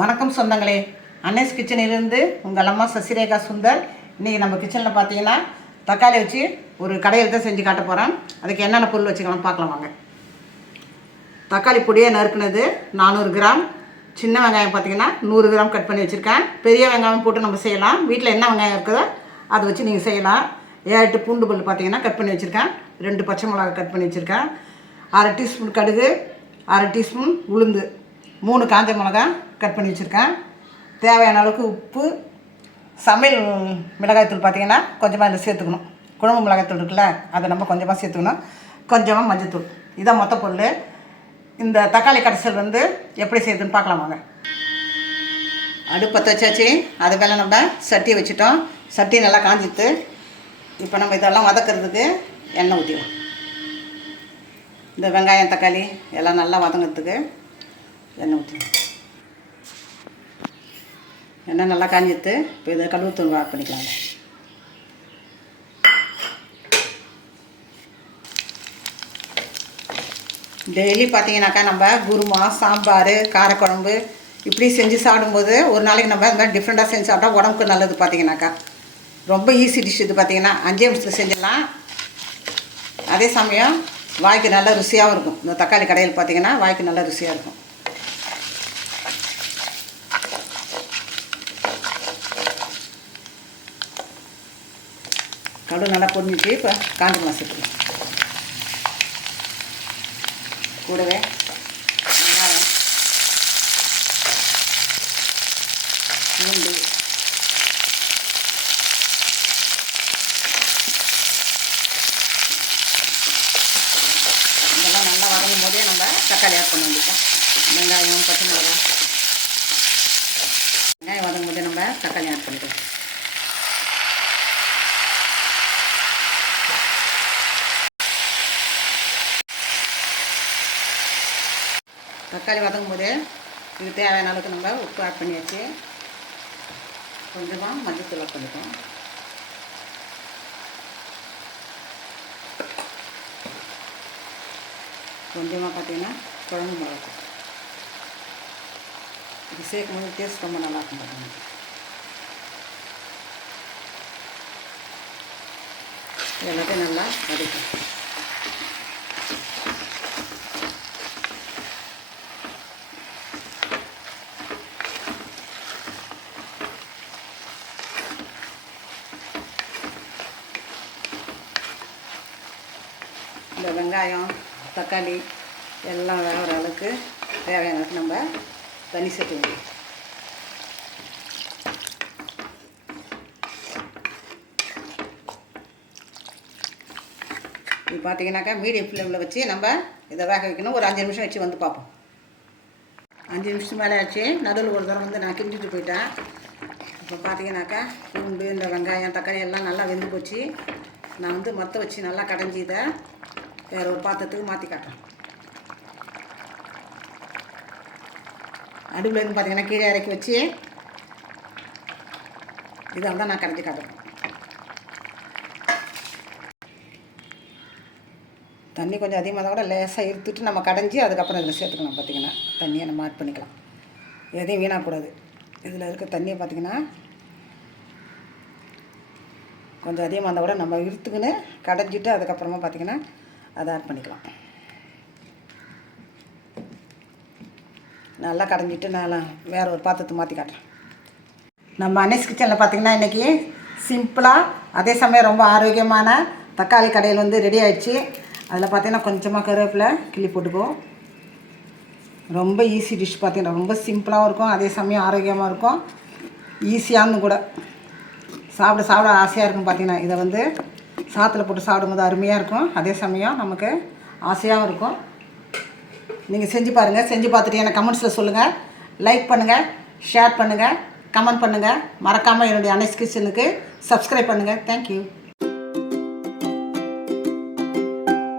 வணக்கம் சொந்தங்களே. அன்னேஸ் கிச்சனிலிருந்து உங்கள் அம்மா சசிரேகா சுந்தர். இன்றைக்கி நம்ம கிச்சனில் பார்த்தீங்கன்னா தக்காளி வச்சு ஒரு கடையில் தான் செஞ்சு காட்ட போகிறேன் அதுக்கு என்னென்ன பொருள் வச்சுக்கலாம் பார்க்கலாம் வாங்க. தக்காளி பொடியை நறுக்குனது நானூறு கிராம். சின்ன வெங்காயம் பார்த்தீங்கன்னா நூறு கிராம் கட் பண்ணி வச்சுருக்கேன். பெரிய வெங்காயம் போட்டு நம்ம செய்யலாம். வீட்டில் என்ன வெங்காயம் இருக்குதோ அதை வச்சு நீங்கள் செய்யலாம். ஏழு பூண்டு பல் பார்த்தீங்கன்னா கட் பண்ணி வச்சுருக்கேன். ரெண்டு பச்சை மிளகா கட் பண்ணி வச்சுருக்கேன். அரை டீஸ்பூன் கடுகு அரை டீஸ்பூன் உளுந்து. மூணு காஞ்ச மிளகா கட் பண்ணி வச்சுருக்கேன். தேவையான அளவுக்கு உப்பு சமையல் மிளகாய்த்தூள் பார்த்திங்கன்னா கொஞ்சமாக இதில் சேர்த்துக்கணும். குழம்பு மிளகாய்த்தூள் இருக்குல்ல அதை நம்ம கொஞ்சமாக சேர்த்துக்கணும். கொஞ்சமாக மஞ்சத்தூள் இதான் மொத்த பொருள். இந்த தக்காளி கடைசல் வந்து எப்படி செய்யுதுன்னு பார்க்கலாம் வாங்க. அடுப்பை பற்ற வச்சாச்சு. அது மேலே நம்ம சட்டியை வச்சுட்டோம். சட்டி நல்லா காஞ்சித்து இப்போ நம்ம இதெல்லாம் வதக்கிறதுக்கு எண்ணெய் ஊற்றிடலாம் இந்த வெங்காயம் தக்காளி எல்லாம் நல்லா வதங்கிறதுக்கு எண்ணெய் ஊற்றி எண்ணெய் நல்லா காஞ்சித்து இப்போ இதை கழுவுத்தூள் ஆட் பண்ணிக்கலாம் டெய்லி பார்த்தீங்கன்னாக்கா நம்ம குருமா சாம்பார் காரக்குழம்பு இப்படி செஞ்சு சாப்பிடும்போது ஒரு நாளைக்கு நம்ம இந்த மாதிரி டிஃப்ரெண்ட்டாக செஞ்சு சாப்பிட்டா உடம்புக்கு நல்லது பார்த்தீங்கன்னாக்கா ரொம்ப ஈஸி டிஷ் இது பார்த்தீங்கன்னா அஞ்சே நிமிஷத்தில் செஞ்சிடலாம். அதே சமயம் வாய்க்கு நல்லா ருசியாகவும் இருக்கும். இந்த தக்காளி கடையில் பார்த்தீங்கன்னா வாய்க்கு நல்லா ருசியாக இருக்கும். கடுகு நல்லா பொரிஞ்சிச்சு இப்போ காஞ்சி மிளகா சேர்த்துக்கலாம் கூடவே வெங்காயம் பூண்டு இதெல்லாம் நல்லா வதங்கும் போதே நம்ம தக்காளி ஆட் பண்ண வேண்டியதான் வெங்காயம் பச்சை மிளகா வெங்காயம் வதங்கும் போதே நம்ம தக்காளி ஆட் பண்ணிக்கலாம் தக்காளி வதங்கும் போது இது தேவையான அளவுக்கு நம்ம உப்பு ஆட் பண்ணியாச்சு. கொஞ்சமாக மஞ்சத்தூள் ஆட் பண்ணிப்போம் கொஞ்சமாக பார்த்தீங்கன்னா குழம்பு மிளகு. இது சேர்க்கும் போது டேஸ்ட் ரொம்ப நல்லா இருக்கும் பார்த்தீங்கன்னா எல்லாத்தையும் நல்லா வதக்கும் இந்த வெங்காயம் தக்காளி எல்லாம் வேகிற அளவுக்கு தேவையான அளவுக்கு நம்ம தண்ணி சேர்த்துக்கணும் இது பார்த்தீங்கன்னாக்கா மீடியம் ஃப்ளேமில் வச்சு நம்ம இதை வேக வைக்கணும். ஒரு அஞ்சு நிமிஷம் வச்சு வந்து பார்ப்போம். அஞ்சு நிமிஷம் மேலே ஆச்சு. நடுவில் ஒரு தரம் வந்து நான் கிண்டிட்டு போயிட்டேன். இப்போ பார்த்தீங்கன்னாக்கா பூண்டு இந்த வெங்காயம் தக்காளி எல்லாம் நல்லா வெந்து போச்சு. நான் வந்து மொத்த வச்சு நல்லா கடைஞ்சி இதை வேறு ஒரு பாத்திரத்துக்கு மாற்றி காட்டுறேன். நடுவில் இருந்து பார்த்தீங்கன்னா கீழே இறக்கி வச்சு இதால் தான் நான் கடைஞ்சி காட்டுறேன். தண்ணி கொஞ்சம் அதிகமாக தான் கூட லேசாக இருத்துட்டு நம்ம கடைஞ்சி அதுக்கப்புறம் இதில் சேர்த்துக்கணும் பார்த்தீங்கன்னா தண்ணியை நம்ம ஆட் பண்ணிக்கலாம். எதையும் வீணாகக்கூடாது இதில் இருக்க தண்ணியை பார்த்திங்கன்னா கொஞ்சம் அதிகமாக இருந்தால் கூட நம்ம இழுத்துக்கின்னு கடைஞ்சிட்டு அதுக்கப்புறமா பார்த்திங்கன்னா அதை ஆட் பண்ணிக்கலாம். நல்லா கடைஞ்சிட்டு நான் வேறு ஒரு பாத்திரத்தை மாற்றி காட்டுறேன். நம்ம அனேஸ் கிச்சனில் பார்த்திங்கன்னா இன்றைக்கி சிம்பிளாக அதே சமயம் ரொம்ப ஆரோக்கியமான தக்காளி கடையில் வந்து ரெடி ஆகிடுச்சு அதில் பார்த்தீங்கன்னா கொஞ்சமாக கருவேப்பிலை கிள்ளி போட்டுக்குவோம் ரொம்ப ஈஸி டிஷ் பார்த்தீங்கன்னா ரொம்ப சிம்பிளாகவும் இருக்கும் அதே சமயம் ஆரோக்கியமாக இருக்கும். ஈஸியானது கூட. சாப்பிட சாப்பிட ஆசையாக இருக்கும் பார்த்தீங்கன்னா இதை வந்து சாத்தில் போட்டு சாப்பிடும்போது அருமையாக இருக்கும். அதே சமயம் நமக்கு ஆசையாகவும் இருக்கும். நீங்கள் செஞ்சு பாருங்கள் செஞ்சு பார்த்துட்டு எனக்கு கமெண்ட்ஸில் சொல்லுங்கள் லைக் பண்ணுங்கள் ஷேர் பண்ணுங்கள் கமெண்ட் பண்ணுங்கள் மறக்காமல் என்னுடைய அனைஸ் கிச்சனுக்கு சப்ஸ்கிரைப் பண்ணுங்கள் தேங்க்யூ